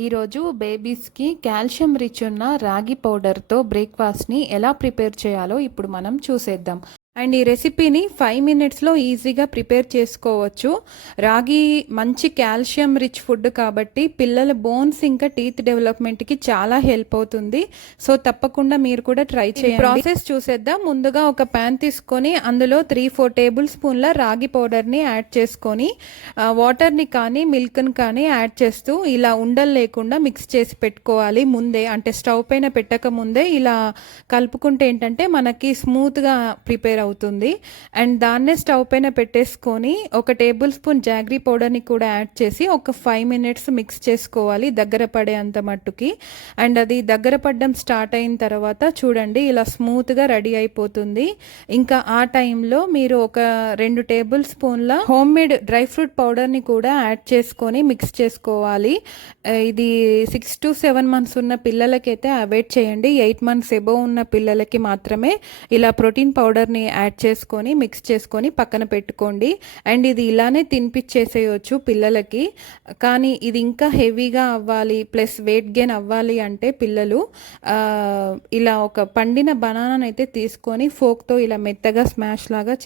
ఈరోజు బేబీస్కి calcium rich ఉన్న రాగి పౌడర్తో బ్రేక్ఫాస్ట్ని ఎలా ప్రిపేర్ చేయాలో ఇప్పుడు మనం చూసేద్దాం. అండ్ ఈ రెసిపీని 5 మినిట్స్లో ఈజీగా ప్రిపేర్ చేసుకోవచ్చు. రాగి మంచి కాల్షియం రిచ్ ఫుడ్ కాబట్టి పిల్లల బోన్స్ ఇంకా టీత్ డెవలప్మెంట్కి చాలా హెల్ప్ అవుతుంది. సో తప్పకుండా మీరు కూడా ట్రై చేయండి. ప్రాసెస్ చూసేద్దాం. ముందుగా ఒక ప్యాన్ తీసుకొని అందులో 3-4 టేబుల్ స్పూన్ల రాగి పౌడర్ని యాడ్ చేసుకొని వాటర్ని కానీ మిల్క్ని కానీ యాడ్ చేస్తూ ఇలా ఉండలు లేకుండా మిక్స్ చేసి పెట్టుకోవాలి. ముందే అంటే స్టవ్ పైన పెట్టక ముందే ఇలా కలుపుకుంటే ఏంటంటే మనకి స్మూత్గా ప్రిపేర్ అవుతుంది. అండ్ దాన్నే స్టవ్ పైన పెట్టేసుకొని ఒక టేబుల్ స్పూన్ జాగ్రీ పౌడర్ని కూడా యాడ్ చేసి ఒక 5 మినిట్స్ మిక్స్ చేసుకోవాలి దగ్గర పడే అంత మట్టుకి. అండ్ అది దగ్గర పడడం స్టార్ట్ అయిన తర్వాత చూడండి ఇలా స్మూత్గా రెడీ అయిపోతుంది. ఇంకా ఆ టైంలో మీరు ఒక 2 టేబుల్ స్పూన్ల హోమ్ మేడ్ డ్రై ఫ్రూట్ పౌడర్ని కూడా యాడ్ చేసుకొని మిక్స్ చేసుకోవాలి. ఇది 6 to 7 months ఉన్న పిల్లలకైతే అవాయిడ్ చేయండి. 8 months ఎబో ఉన్న పిల్లలకి మాత్రమే ఇలా ప్రోటీన్ పౌడర్ని యాడ్ చేసుకొని మిక్స్ చేసుకొని పక్కన పెట్టుకోండి. అండ్ ఇది ఇలానే తినిపించేసేయచ్చు పిల్లలకి. కానీ ఇది ఇంకా హెవీగా అవ్వాలి ప్లస్ వెయిట్ గెయిన్ అవ్వాలి అంటే పిల్లలు ఇలా ఒక పండిన బనానాను అయితే తీసుకొని ఫోక్తో ఇలా మెత్తగా స్మాష్ లాగా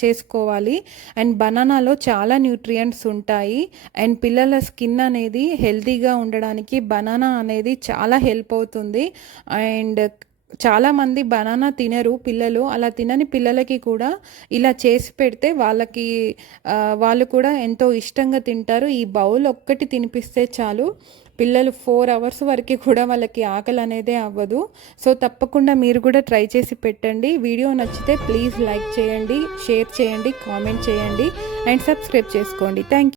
చేసుకోవాలి. అండ్ బనానాలో చాలా న్యూట్రియంట్స్ ఉంటాయి. అండ్ పిల్లల స్కిన్ అనేది హెల్తీగా ఉండడానికి బనానా అనేది చాలా హెల్ప్ అవుతుంది. అండ్ చాలామంది బనానా తినరు పిల్లలు. అలా తినని పిల్లలకి కూడా ఇలా చేసి పెడితే వాళ్ళు కూడా ఎంతో ఇష్టంగా తింటారు. ఈ బౌల్ ఒక్కటి తినిపిస్తే చాలు పిల్లలు 4 hours వరకు కూడా వాళ్ళకి ఆకలి అనేదే అవ్వదు. సో తప్పకుండా మీరు కూడా ట్రై చేసి పెట్టండి. వీడియో నచ్చితే ప్లీజ్ లైక్ చేయండి, షేర్ చేయండి, కామెంట్ చేయండి అండ్ సబ్స్క్రైబ్ చేసుకోండి. Thank you.